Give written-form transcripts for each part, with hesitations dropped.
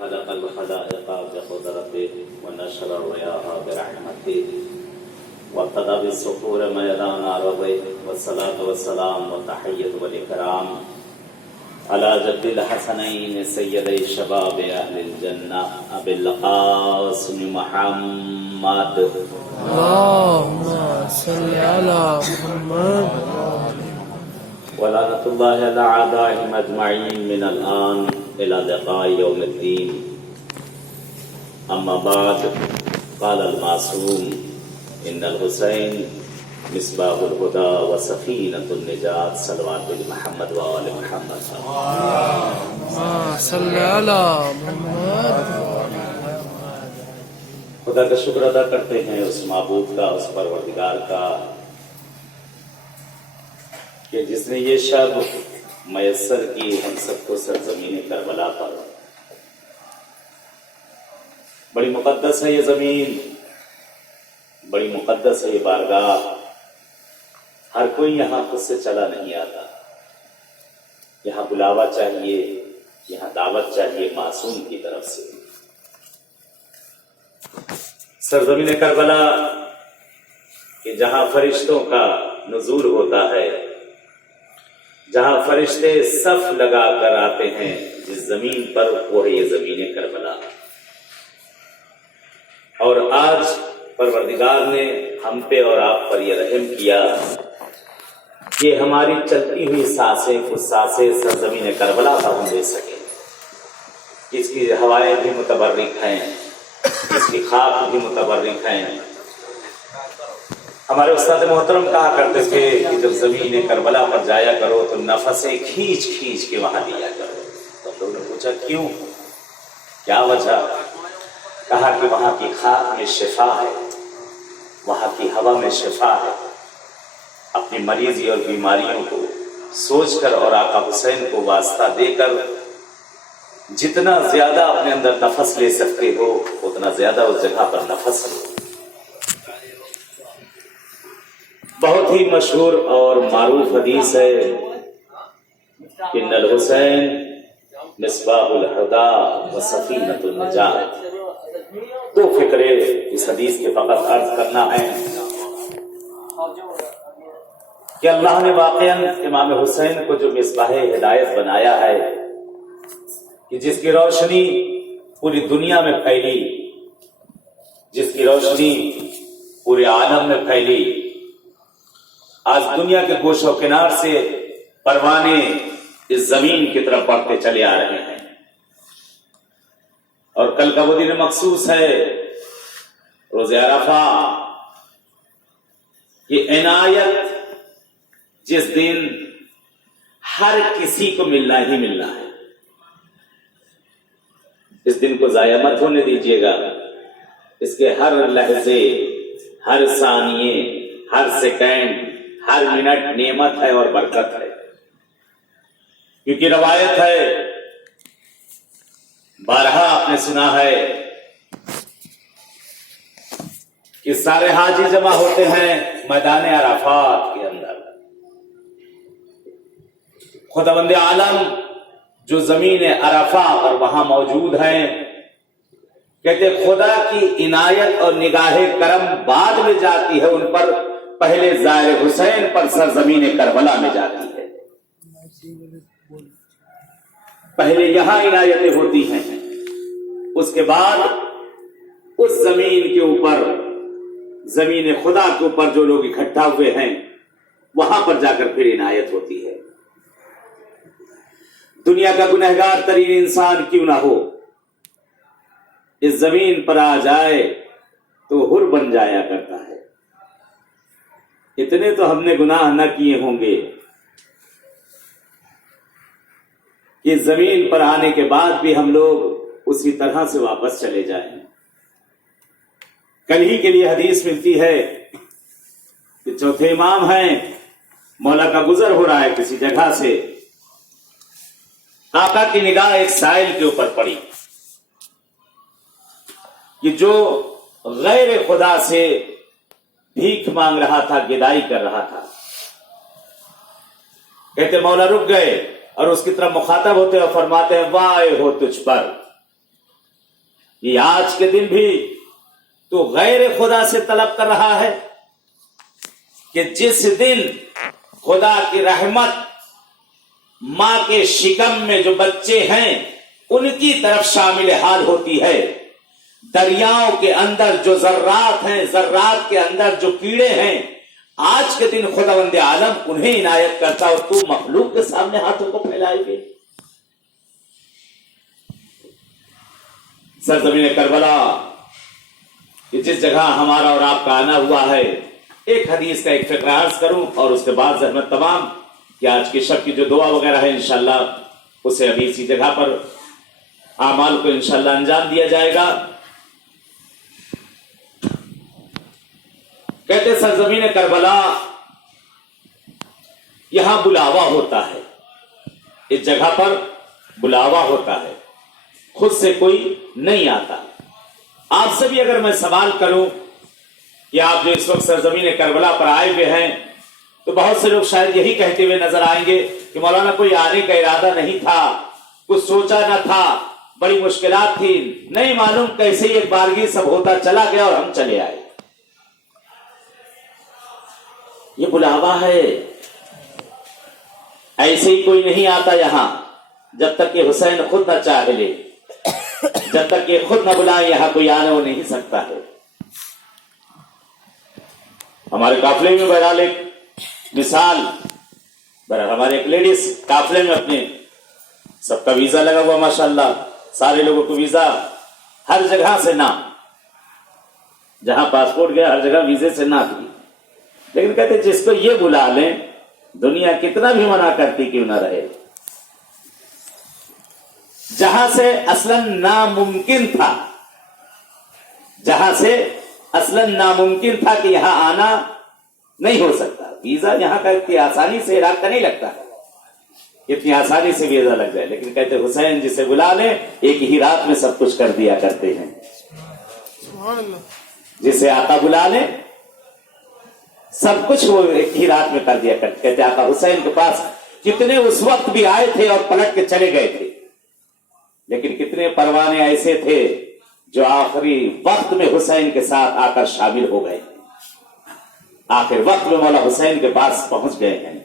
خلق الخلائق بقدرته ونشر الرياح برحمته وابتدى بالصخور ميدان عرضه والصلاة والسلام والتحية والإكرام على جد الحسنين سيدي شباب أهل الجنة أبي القاسم محمد اللهم صل على محمد ولعنة الله على أعدائهم أجمعين من الآن إلى لقاء يوم الدين. أما بعد، قال المعصوم إن الحسين مصباح الهدى وسفينة النجاة صلوات محمد وآل محمد. اللهم صل على محمد. خدا کا شکر ادا کرتے ہیں اس معبود کا، اس پروردگار کا کہ جس نے یہ شب میسر کی ہم سب کو سرزمین کربلا پر. بڑی مقدس ہے یہ زمین، بڑی مقدس ہے یہ بارگاہ. ہر کوئی یہاں خود سے چلا نہیں آتا. یہاں بلاوا چاہیے، یہاں دعوت چاہیے معصوم کی طرف سے. سرزمین کربلا کہ جہاں فرشتوں کا نزول ہوتا ہے، جہاں فرشتے صف لگا کر آتے ہیں، جس زمین پر وہ ہے یہ زمین کربلا. اور آج پروردگار نے ہم پہ اور آپ پر یہ رحم کیا کہ ہماری چلتی ہوئی سانسیں، کچھ سانسیں سرزمین کربلا پر ہم دے سکیں. اس کی ہوائیں بھی متبرک ہیں، اس کی خاک بھی متبرک ہیں. ہمارے استاد محترم کہا کرتے تھے کہ جب زمین کربلا پر جایا کرو تو نفسیں کھینچ کھینچ کے وہاں دیا کرو. تو لوگوں نے پوچھا کیوں، کیا وجہ؟ کہا کہ وہاں کی خاک میں شفا ہے، وہاں کی ہوا میں شفا ہے. اپنی مریضی اور بیماریوں کو سوچ کر اور آقا حسین کو واسطہ دے کر جتنا زیادہ اپنے اندر نفس لے سکتے ہو اتنا زیادہ اس جگہ پر نفس لو. بہت ہی مشہور اور معروف حدیث ہے کہ ان الحسین مصباح الہدی و سفینۃ النجات. دو فکرے اس حدیث کے فقط عرض کرنا ہے کہ اللہ نے واقعاً امام حسین کو جو مصباح ہدایت بنایا ہے کہ جس کی روشنی پوری دنیا میں پھیلی، جس کی روشنی پورے عالم میں پھیلی. آج دنیا کے گوش و کنار سے پروانے اس زمین کی طرف بڑھتے چلے آ رہے ہیں. اور کل کا وہ دن مخصوص ہے، روز عرفہ، یہ عنایت جس دن ہر کسی کو ملنا ہی ملنا ہے. اس دن کو ضائع مت ہونے دیجیے گا. اس کے ہر لحظے، ہر ثانیے، ہر سیکنڈ، ہر منٹ نعمت ہے اور برکت ہے. کیونکہ روایت ہے، بارہا آپ نے سنا ہے کہ سارے حاجی جمع ہوتے ہیں میدان عرفات کے اندر. خداوند عالم جو زمین عرفہ پر وہاں موجود ہیں، کہتے خدا کی عنایت اور نگاہ کرم بعد میں جاتی ہے ان پر، پہلے زائر حسین پر سرزمین کربلا میں جاتی ہے. پہلے یہاں عنایتیں ہوتی ہیں، اس کے بعد اس زمین کے اوپر، زمین خدا کے اوپر جو لوگ اکٹھا ہوئے ہیں وہاں پر جا کر پھر عنایت ہوتی ہے. دنیا کا گنہگار ترین انسان کیوں نہ ہو، اس زمین پر آ جائے تو حر بن جایا کرتا ہے. اتنے تو ہم نے گناہ نہ کیے ہوں گے کہ زمین پر آنے کے بعد بھی ہم لوگ اسی طرح سے واپس چلے جائیں. کل ہی کے لیے حدیث ملتی ہے کہ چوتھے امام ہیں، مولا کا گزر ہو رہا ہے کسی جگہ سے، آقا کی نگاہ ایک سائل کے اوپر پڑی کہ جو غیر خدا سے بھیک مانگ رہا تھا، گدائی کر رہا تھا. کہتے مولا رک گئے اور اس کی طرف مخاطب ہوتے اور فرماتے ہیں واہ ہو تجھ پر یہ آج کے دن بھی تو غیر خدا سے طلب کر رہا ہے کہ جس دن خدا کی رحمت ماں کے شکم میں جو بچے ہیں ان کی طرف شامل حال ہوتی ہے، دریاؤں کے اندر جو ذرات ہیں، ذرات کے اندر جو کیڑے ہیں، آج کے دن خداوند عالم انہیں عنایت کرتا اور تو مخلوق کے سامنے ہاتھوں کو پھیلائے گے۔ سرزمین کربلا کہ جس جگہ ہمارا اور آپ کا آنا ہوا ہے، ایک حدیث کا ایک فقرہ عرض کروں اور اس کے بعد زحمت تمام کہ آج کی شب کی جو دعا وغیرہ ہے انشاءاللہ اسے ابھی اسی جگہ پر اعمال کو انشاءاللہ انجام دیا جائے گا۔ کہتے سرزمین کربلا یہاں بلاوا ہوتا ہے، اس جگہ پر بلاوا ہوتا ہے، خود سے کوئی نہیں آتا۔ آپ سے بھی اگر میں سوال کروں کہ آپ جو اس وقت سرزمین کربلا پر آئے ہوئے ہیں تو بہت سے لوگ شاید یہی کہتے ہوئے نظر آئیں گے کہ مولانا کوئی آنے کا ارادہ نہیں تھا، کچھ سوچا نہ تھا، بڑی مشکلات تھی، نہیں معلوم کیسے ہی ایک بارگی سب ہوتا چلا گیا اور ہم چلے آئے۔ یہ بلاوا ہے، ایسے ہی کوئی نہیں آتا یہاں جب تک کہ حسین خود نہ چاہ لے، جب تک کہ خود نہ بلائے یہاں کوئی آنے ہو نہیں سکتا ہے۔ ہمارے قافلے میں بہرحال ایک مثال، بہرحال ہمارے ایک لیڈیز قافلے میں اپنے سب کا ویزا لگا ہوا ماشاءاللہ، سارے لوگوں کو ویزا ہر جگہ سے نہ، جہاں پاسپورٹ گیا ہر جگہ ویزے سے نہ دی، لیکن کہتے جس کو یہ بلا لیں دنیا کتنا بھی منع کرتی کیوں نہ رہے۔ جہاں سے اصلاً ناممکن تھا، جہاں سے اصلاً ناممکن تھا کہ یہاں آنا نہیں ہو سکتا، ویزا یہاں کا اتنی آسانی سے عراق کا نہیں لگتا، اتنی آسانی سے ویزا لگ جائے، لیکن کہتے حسین جسے بلا لیں ایک ہی رات میں سب کچھ کر دیا کرتے ہیں۔ سبحان اللہ۔ جسے آقا بلا لیں سب کچھ وہ ایک ہی رات میں کر دیا کرتے۔ کہتے آقا حسین کے پاس کتنے اس وقت بھی آئے تھے اور پلٹ کے چلے گئے تھے، لیکن کتنے پروانے ایسے تھے جو آخری وقت میں حسین کے ساتھ آ کر شامل ہو گئے، آخر وقت میں مولا حسین کے پاس پہنچ گئے ہیں۔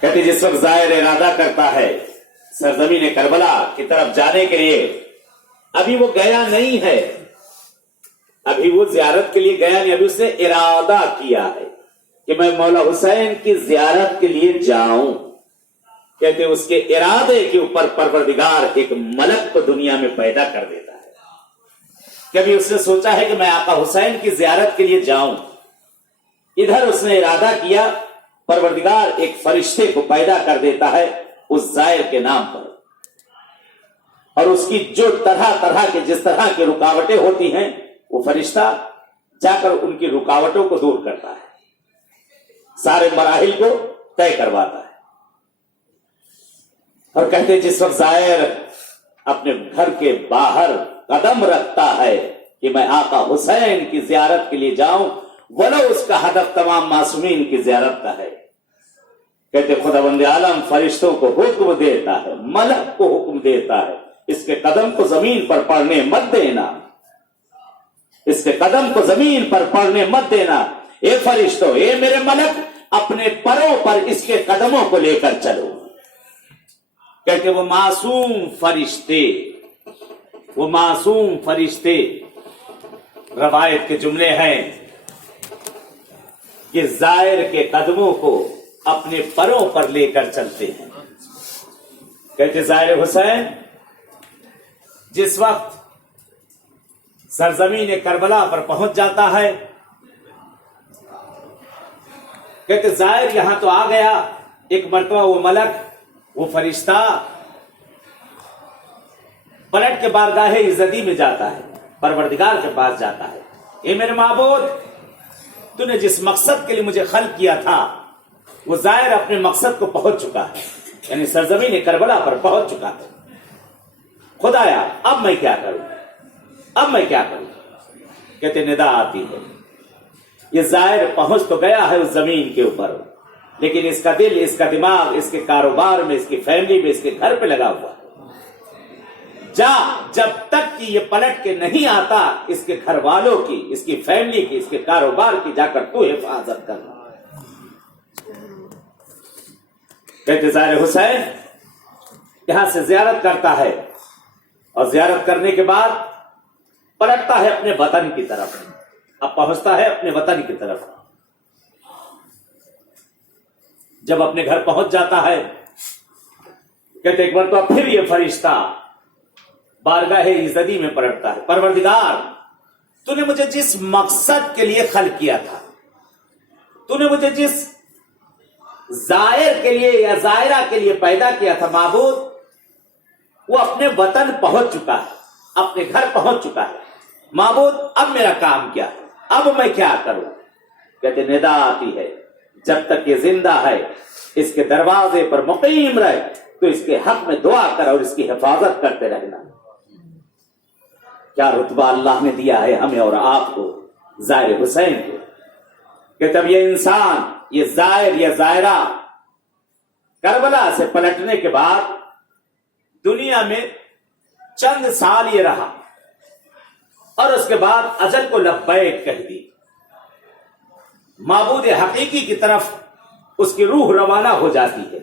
کہتے جس وقت زائر ارادہ کرتا ہے سرزمین کربلا کی طرف جانے کے لیے، ابھی وہ گیا نہیں ہے، ابھی وہ زیارت کے لیے گیا نہیں، ابھی اس نے ارادہ کیا ہے کہ میں مولا حسین کی زیارت کے لیے جاؤں۔ کہتے اس کے ارادے کے اوپر پروردگار ایک ملک کو دنیا میں پیدا کر دیتا ہے۔ کبھی اس نے سوچا ہے کہ میں آقا حسین کی زیارت کے لیے جاؤں، ادھر اس نے ارادہ کیا، پروردگار ایک فرشتے کو پیدا کر دیتا ہے اس زائر کے نام پر، اور اس کی جو طرح طرح کے جس طرح کی رکاوٹیں ہوتی ہیں وہ فرشتہ جا کر ان کی رکاوٹوں کو دور کرتا ہے، سارے مراحل کو طے کرواتا ہے۔ اور کہتے ہیں جس وقت زائر اپنے گھر کے باہر قدم رکھتا ہے کہ میں آقا حسین کی زیارت کے لیے جاؤں، ولو اس کا ہدف تمام معصومین کی زیارت کا ہے، کہتے خداوند عالم فرشتوں کو حکم دیتا ہے، ملک کو حکم دیتا ہے اس کے قدم کو زمین پر پڑنے مت دینا، اس کے قدم کو زمین پر پڑنے مت دینا، اے فرشتوں، اے میرے ملک، اپنے پروں پر اس کے قدموں کو لے کر چلو۔ کہتے وہ معصوم فرشتے، وہ معصوم فرشتے، روایت کے جملے ہیں کہ زائر کے قدموں کو اپنے پروں پر لے کر چلتے ہیں۔ کہتے زائر حسین جس وقت سرزمین کربلا پر پہنچ جاتا ہے، کہتے زائر یہاں تو آ گیا، ایک مرتبہ وہ ملک، وہ فرشتہ پلٹ کے بارگاہ عزتی میں جاتا ہے، پروردگار کے پاس جاتا ہے، اے میرے معبود، تو نے جس مقصد کے لیے مجھے خلق کیا تھا وہ زائر اپنے مقصد کو پہنچ چکا ہے، یعنی سرزمین کربلا پر پہنچ چکا ہے۔ خدایا اب میں کیا کروں، اب میں کیا کروں؟ کہتے ندا آتی ہے، یہ زائر پہنچ تو گیا ہے اس زمین کے اوپر، لیکن اس کا دل، اس کا دماغ، اس کے کاروبار میں، اس کی فیملی میں، اس کے گھر پہ لگا ہوا ہے۔ جا، جب تک کہ یہ پلٹ کے نہیں آتا اس کے گھر والوں کی، اس کی فیملی کی، اس کے کاروبار کی، جا کر تو حفاظت کر۔ کہتے زائر حسین یہاں سے زیارت کرتا ہے اور زیارت کرنے کے بعد پلٹتا ہے اپنے وطن کی طرف، اب پہنچتا ہے اپنے وطن کی طرف۔ جب اپنے گھر پہنچ جاتا ہے کہتے ایک مرتبہ پھر یہ فرشتہ بارگاہ ایزدی میں پلٹتا ہے، پروردگار تو نے مجھے جس مقصد کے لیے خلق کیا تھا، تو نے مجھے جس زائر کے لیے یا زائرہ کے لیے پیدا کیا تھا معبود، وہ اپنے وطن پہنچ چکا ہے، اپنے گھر پہنچ چکا ہے معبود، اب میرا کام کیا ہے، اب میں کیا کروں؟ کہتے ندا آتی ہے جب تک یہ زندہ ہے اس کے دروازے پر مقیم رہے تو اس کے حق میں دعا کر اور اس کی حفاظت کرتے رہنا۔ کیا رتبہ اللہ نے دیا ہے ہمیں اور آپ کو، زائر حسین کو، کہ تب یہ انسان، یہ زائر یا زائرہ کربلا سے پلٹنے کے بعد دنیا میں چند سال یہ رہا اور اس کے بعد اجل کو لبیک کہہ دی، معبود حقیقی کی طرف اس کی روح روانہ ہو جاتی ہے۔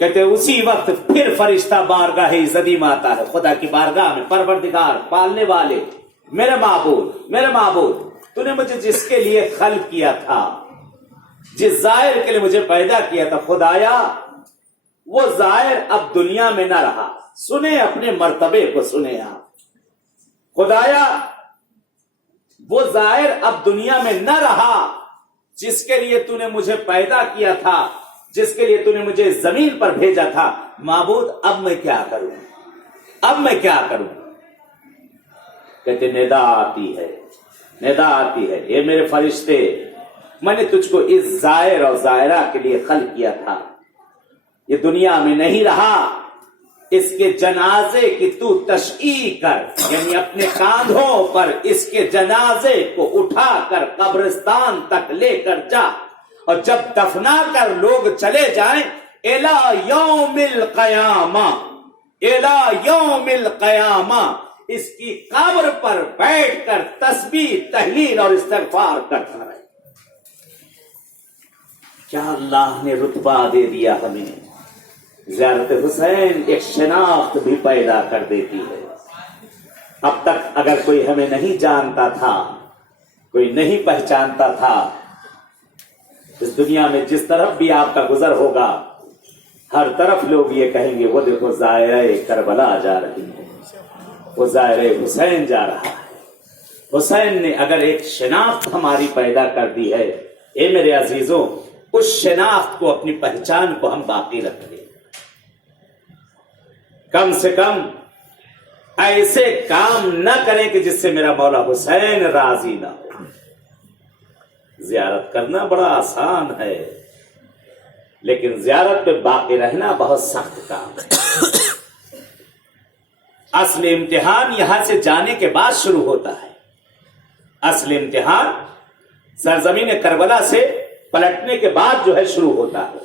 کہتے اسی وقت پھر فرشتہ بارگاہ ایزدی میں آتا ہے، خدا کی بارگاہ میں، پروردگار پالنے والے، میرے معبود، میرے معبود تو نے مجھے جس کے لیے خلق کیا تھا، جس زائر کے لیے مجھے پیدا کیا تھا، خدایا وہ زائر اب دنیا میں نہ رہا، سنے اپنے مرتبے کو، سنے آپ خدایا وہ زائر اب دنیا میں نہ رہا جس کے لیے تو نے مجھے پیدا کیا تھا، جس کے لیے تو نے مجھے زمین پر بھیجا تھا، معبود اب میں کیا کروں، اب میں کیا کروں؟ کہتے ندا آتی ہے، ندا آتی ہے، اے میرے فرشتے میں نے تجھ کو اس زائر اور زائرہ کے لیے خلق کیا تھا، یہ دنیا میں نہیں رہا، اس کے جنازے کی تو تشییع کر، یعنی اپنے کاندھوں پر اس کے جنازے کو اٹھا کر قبرستان تک لے کر جا، اور جب دفنا کر لوگ چلے جائیں، الی یوم القیامہ، الی یوم القیامہ اس کی قبر پر بیٹھ کر تسبیح، تحلیل اور استغفار کرتا رہے۔ کیا اللہ نے رتبہ دے دیا ہمیں! زیارت حسین ایک شناخت بھی پیدا کر دیتی ہے۔ اب تک اگر کوئی ہمیں نہیں جانتا تھا، کوئی نہیں پہچانتا تھا، اس دنیا میں جس طرف بھی آپ کا گزر ہوگا ہر طرف لوگ یہ کہیں گے وہ دیکھو زائرہ کربلا جا رہی ہے، وہ زائرہ حسین جا رہا ہے۔ حسین نے اگر ایک شناخت ہماری پیدا کر دی ہے، اے میرے عزیزوں اس شناخت کو، اپنی پہچان کو ہم باقی رکھیں، کم سے کم ایسے کام نہ کریں کہ جس سے میرا مولا حسین راضی نہ ہو۔ زیارت کرنا بڑا آسان ہے لیکن زیارت پہ باقی رہنا بہت سخت کام ہے۔ اصل امتحان یہاں سے جانے کے بعد شروع ہوتا ہے، اصل امتحان سرزمین کربلا سے پلٹنے کے بعد جو ہے شروع ہوتا ہے،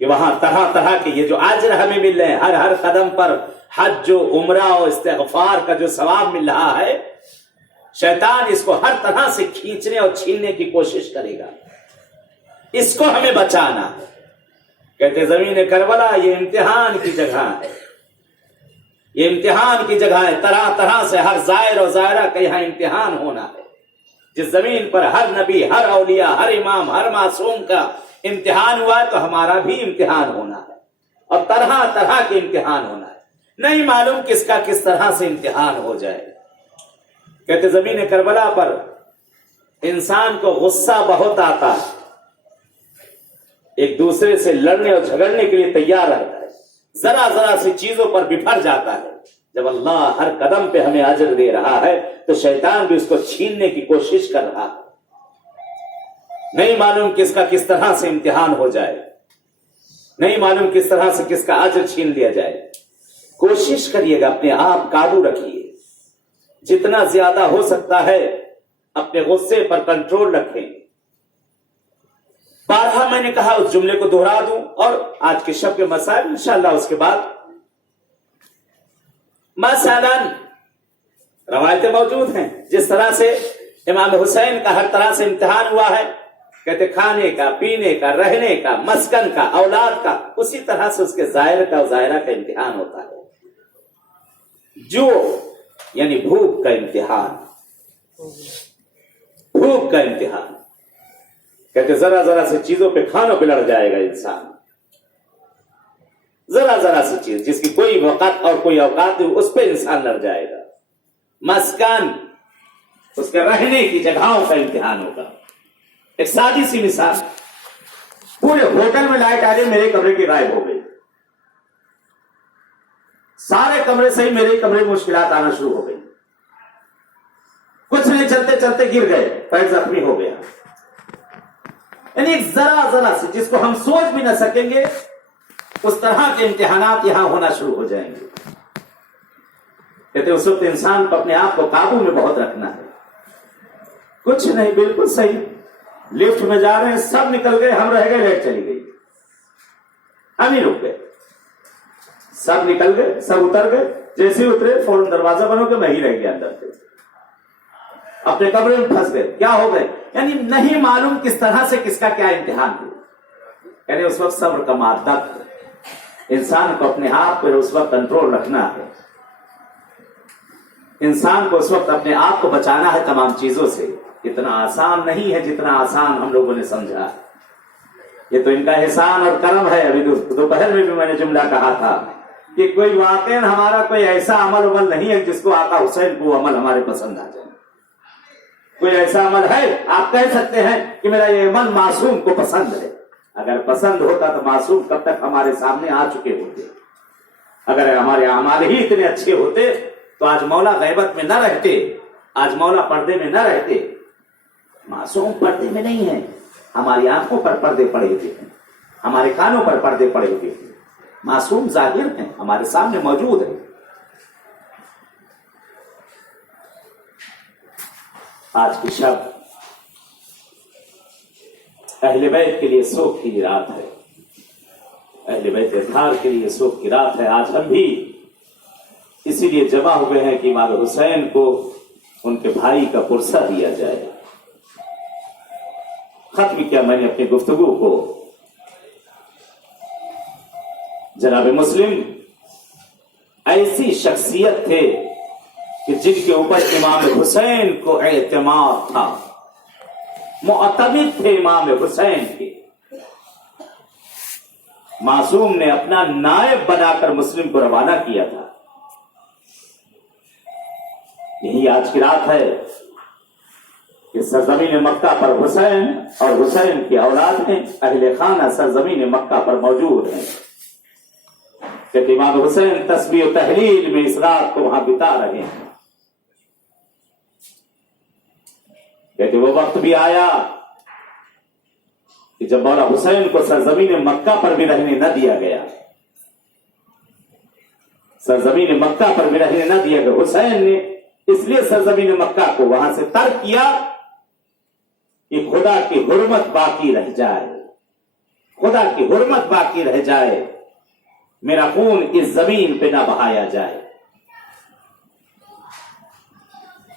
کہ وہاں طرح طرح کے یہ جو اجر ہمیں مل رہے ہیں، ہر ہر قدم پر حج و عمرہ اور استغفار کا جو ثواب مل رہا ہے، شیطان اس کو ہر طرح سے کھینچنے اور چھیننے کی کوشش کرے گا، اس کو ہمیں بچانا ہے۔ کہتے زمین کربلا یہ امتحان کی جگہ ہے، یہ امتحان کی جگہ ہے، طرح طرح سے ہر زائر اور زائرہ کا یہاں امتحان ہونا ہے۔ جس زمین پر ہر نبی، ہر اولیاء، ہر امام، ہر معصوم کا امتحان ہوا ہے تو ہمارا بھی امتحان ہونا ہے، اور طرح طرح کے امتحان ہونا ہے، نہیں معلوم کس کا کس طرح سے امتحان ہو جائے۔ کہتے زمین کربلا پر انسان کو غصہ بہت آتا ہے، ایک دوسرے سے لڑنے اور جھگڑنے کے لیے تیار رہتا ہے، ذرا ذرا سی چیزوں پر بفر جاتا ہے۔ جب اللہ ہر قدم پہ ہمیں اجر دے رہا ہے تو شیطان بھی اس کو چھیننے کی کوشش کر رہا ہے، نہیں معلوم کس کا کس طرح سے امتحان ہو جائے، نہیں معلوم کس طرح سے کس کا اجر چھین لیا جائے۔ کوشش کریے گا اپنے آپ قابو رکھیے، جتنا زیادہ ہو سکتا ہے اپنے غصے پر کنٹرول رکھیں۔ بارہا میں نے کہا، اس جملے کو دہرا دوں اور آج کے شب کے مسائل انشاءاللہ اس کے بعد مثلاً روایتیں موجود ہیں جس طرح سے امام حسین کا ہر طرح سے امتحان ہوا ہے، کہتے کھانے کا، پینے کا، رہنے کا، مسکن کا، اولاد کا، اسی طرح سے اس کے ظاہر کا اور ظاہرہ کا امتحان ہوتا ہے۔ جو یعنی بھوک کا امتحان، بھوک کا امتحان، کہتے ذرا ذرا سی چیزوں پہ کھانوں پہ لڑ جائے گا انسان، ذرا ذرا سی چیز جس کی کوئی وقت اور کوئی اوقات نہیں، اس پہ انسان لڑ جائے گا۔ مسکن، اس کے رہنے کی جگہوں کا امتحان ہوگا۔ ایک سادی سی مثال، پورے ہوٹل میں لائٹ آ گئی، میرے کمرے کی غائب ہو گئی، سارے کمرے سے ہی میرے کمرے میں مشکلات آنا شروع ہو گئی، کچھ نہیں، چلتے چلتے گر گئے، پیر زخمی ہو گیا۔ یعنی ایک ذرا ذرا سے جس کو ہم سوچ بھی نہ سکیں گے، اس طرح کے امتحانات یہاں ہونا شروع ہو جائیں گے۔ کہتے اس وقت انسان کو اپنے آپ کو قابو میں بہت رکھنا ہے۔ کچھ نہیں، بالکل صحیح، لفٹ میں جا رہے ہیں، سب نکل گئے، ہم رہ گئے، لائٹ چلی گئی، ہم ہی رک گئے، سب نکل گئے، سب اتر گئے، جیسے ہی اترے فوراً دروازہ بنو کہ میں ہی رہ گیا اندر سے، اپنے کمرے میں پھنس گئے، کیا ہو گئے؟ یعنی نہیں معلوم کس طرح سے کس کا کیا امتحان ہو۔ یعنی اس وقت صبر کا مادہ انسان کو اپنے آپ پر اس وقت کنٹرول رکھنا ہے، انسان کو اس وقت اپنے آپ کو بچانا ہے تمام چیزوں سے۔ اتنا آسان نہیں ہے جتنا آسان ہم لوگوں نے سمجھا۔ یہ تو ان کا احسان اور کرم ہے۔ ابھی دوپہر میں بھی میں نے جملہ کہا تھا کہ کوئی واقعا ہمارا کوئی ایسا عمل نہیں ہے جس کو آقا حسین کو عمل ہمارے پسند آ جائے۔ کوئی ایسا عمل ہے آپ کہہ سکتے ہیں کہ میرا یہ عمل معصوم کو پسند ہے؟ اگر پسند ہوتا تو معصوم کب تک ہمارے سامنے آ چکے ہوتے۔ اگر ہمارے اعمال ہی اتنے اچھے ہوتے تو آج مولا غیبت میں نہ رہتے، آج مولا پردے میں نہ رہتے۔ معصوم پردے میں نہیں ہے، ہماری آنکھوں پر پردے پڑے ہوئے ہیں، ہمارے کانوں پر پردے پڑے ہوئے ہیں۔ معصوم ظاہر ہیں، ہمارے سامنے موجود ہیں۔ آج کی شب اہل بیت کے لیے سوگ کی رات ہے، اہل بیت اطہار کے لیے سوگ کی رات ہے۔ آج ہم بھی اسی لیے جمع ہوئے ہیں کہ امام حسین کو ان کے بھائی کا پرسہ دیا جائے۔ ختم کیا میں نے اپنی گفتگو کو، جناب مسلم ایسی شخصیت تھے کہ جن کے اوپر امام حسین کو اعتماد تھا، معتمد تھے امام حسین کے۔ معصوم نے اپنا نائب بنا کر مسلم کو روانہ کیا تھا۔ یہی آج کی رات ہے کہ سرزمین مکہ پر حسین اور حسین کی اولاد ہیں، اہل خانہ سرزمین مکہ پر موجود ہیں۔ کہ امام حسین تسبیح و تحلیل میں اس رات کو وہاں بتا رہے ہیں۔ کہ وہ وقت بھی آیا کہ جب مولا حسین کو سرزمین مکہ پر بھی رہنے نہ دیا گیا، سرزمین مکہ پر بھی رہنے نہ دیا گیا۔ حسین نے اس لیے سرزمین مکہ کو وہاں سے ترک کیا کہ خدا کی حرمت باقی رہ جائے، خدا کی حرمت باقی رہ جائے، میرا خون اس زمین پہ نہ بہایا جائے۔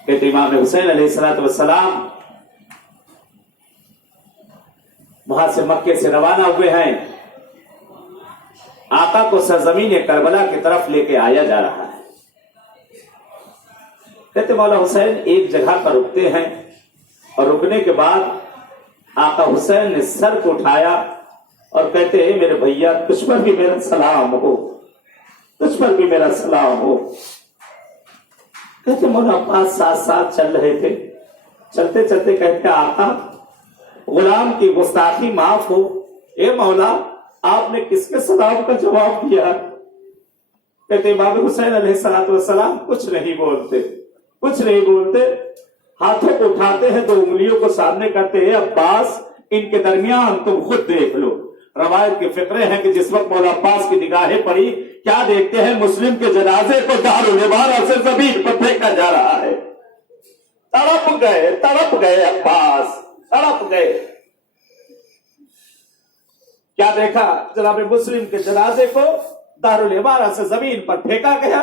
کہتے امام حسین علیہ السلام وہاں سے مکے سے روانہ ہوئے ہیں، آقا کو سرزمین کربلا کی طرف لے کے آیا جا رہا ہے۔ کہتے مولا حسین ایک جگہ پر رکتے ہیں اور رکنے کے بعد آقا حسین نے سر کو اٹھایا اور کہتے ہیں میرے بھیا تجھ پر بھی میرا سلام ہو، تجھ پر بھی میرا سلام ہو۔ کہتے مولا عباس ساتھ ساتھ چل رہے تھے، چلتے چلتے کہتے آقا غلام کی گستاخی معاف ہو، اے مولا آپ نے کس کے سلام کا جواب دیا؟ کہتے امام حسین علیہ السلام کچھ نہیں بولتے، کچھ نہیں بولتے، ہاتھوں کو اٹھاتے ہیں، دو انگلیوں کو سامنے کرتے ہیں، عباس ان کے درمیان تم خود دیکھ لو۔ روایت کے فقرے ہیں کہ جس وقت مولا عباس کی نگاہیں پڑی، کیا دیکھتے ہیں؟ مسلم کے جنازے کو دارالعبارہ سے زمین پر پھینکا جا رہا ہے۔ تڑپ گئے عباس، تڑپ گئے۔ کیا دیکھا؟ جناب مسلم کے جنازے کو دارالعبارہ سے زمین پر پھینکا گیا،